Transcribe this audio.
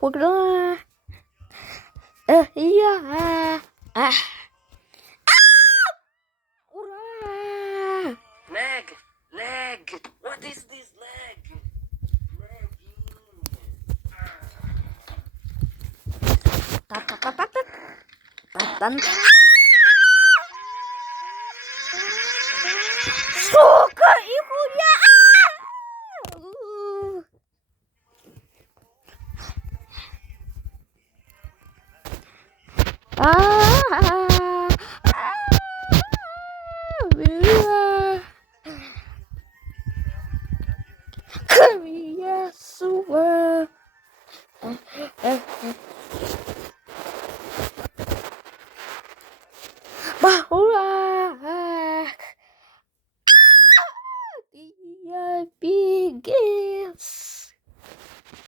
Ура! Я! А! Ура! Leg. What is this leg? Та-та-та-та-та. Та-тан. Сука и хуя! А!